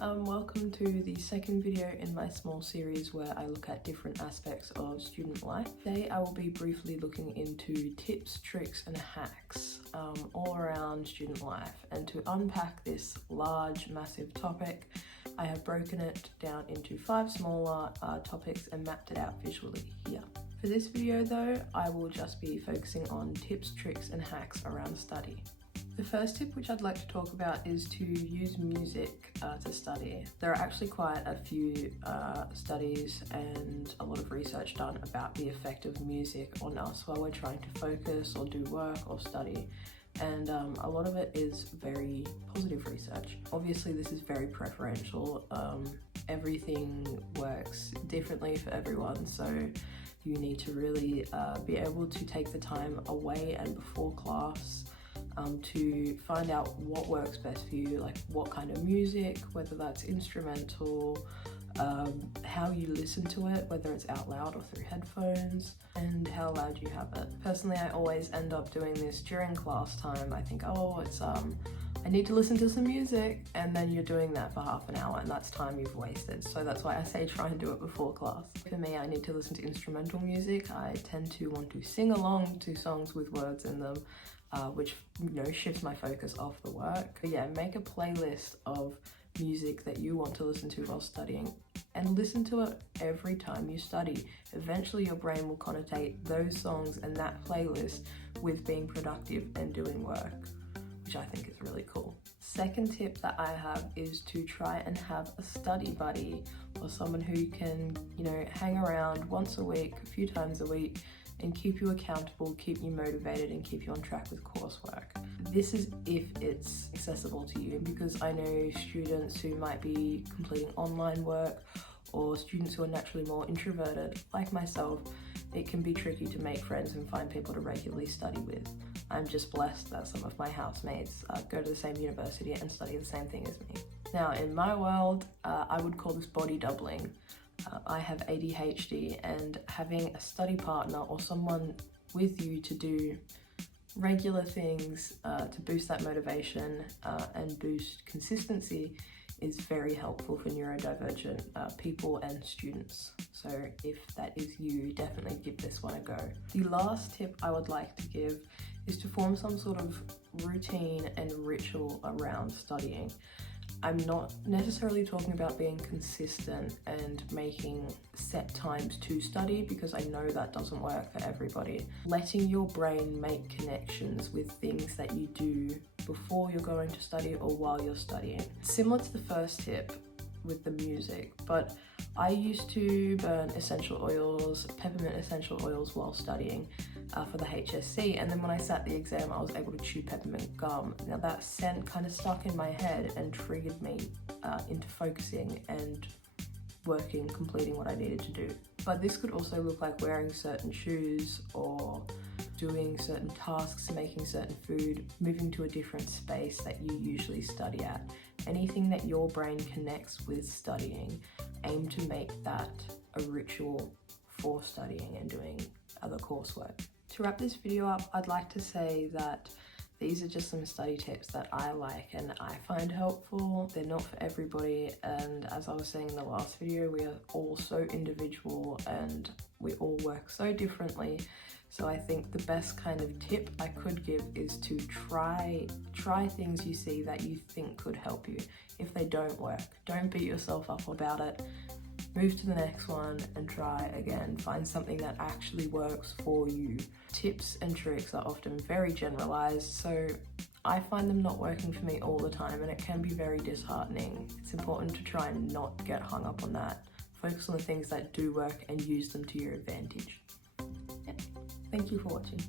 Welcome to the second video in my small series where I look at different aspects of student life. Today I will be briefly looking into tips, tricks and hacks all around student life, and to unpack this large, massive topic, I have broken it down into 5 smaller topics and mapped it out visually here. For this video though, I will just be focusing on tips, tricks and hacks around study. The first tip which I'd like to talk about is to use music to study. There are actually quite a few studies and a lot of research done about the effect of music on us while we're trying to focus or do work or study. And a lot of it is very positive research. Obviously this is very preferential. Everything works differently for everyone, so you need to really be able to take the time away and before class to find out what works best for you, like what kind of music, whether that's instrumental, how you listen to it, whether it's out loud or through headphones, and how loud you have it. Personally, I always end up doing this during class time. I think, oh, it's I need to listen to some music, and then you're doing that for half an hour and that's time you've wasted. So that's why I say try and do it before class. For me, I need to listen to instrumental music. I tend to want to sing along to songs with words in them, which, you know, shifts my focus off the work. But yeah, make a playlist of music that you want to listen to while studying and listen to it every time you study. Eventually your brain will connotate those songs and that playlist with being productive and doing work, which I think is really cool. Second tip that I have is to try and have a study buddy, or someone who can, you know, hang around once a week, a few times a week, and keep you accountable, keep you motivated, and keep you on track with coursework. This is if it's accessible to you, because I know students who might be completing online work or students who are naturally more introverted, like myself. It can be tricky to make friends and find people to regularly study with. I'm just blessed that some of my housemates go to the same university and study the same thing as me. Now, in my world, I would call this body doubling. I have ADHD, and having a study partner or someone with you to do regular things to boost that motivation and boost consistency is very helpful for neurodivergent people and students. So if that is you, definitely give this one a go. The last tip I would like to give is to form some sort of routine and ritual around studying. I'm not necessarily talking about being consistent and making set times to study, because I know that doesn't work for everybody. Letting your brain make connections with things that you do before you're going to study or while you're studying. Similar to the first tip with the music, but I used to burn essential oils, peppermint essential oils while studying for the HSC, and then when I sat the exam I was able to chew peppermint gum. Now that scent kind of stuck in my head and triggered me into focusing and working, completing what I needed to do. But this could also look like wearing certain shoes or doing certain tasks, making certain food, moving to a different space that you usually study at. Anything that your brain connects with studying, aim to make that a ritual for studying and doing other coursework. To wrap this video up, I'd like to say that these are just some study tips that I like and I find helpful. They're not for everybody, and as I was saying in the last video, we are all so individual and we all work so differently. So I think the best kind of tip I could give is to try things you see that you think could help you. If they don't work, don't beat yourself up about it. Move to the next one and try again. Find something that actually works for you. Tips and tricks are often very generalized, so I find them not working for me all the time, and it can be very disheartening. It's important to try and not get hung up on that. Focus on the things that do work and use them to your advantage. Yeah. Thank you for watching.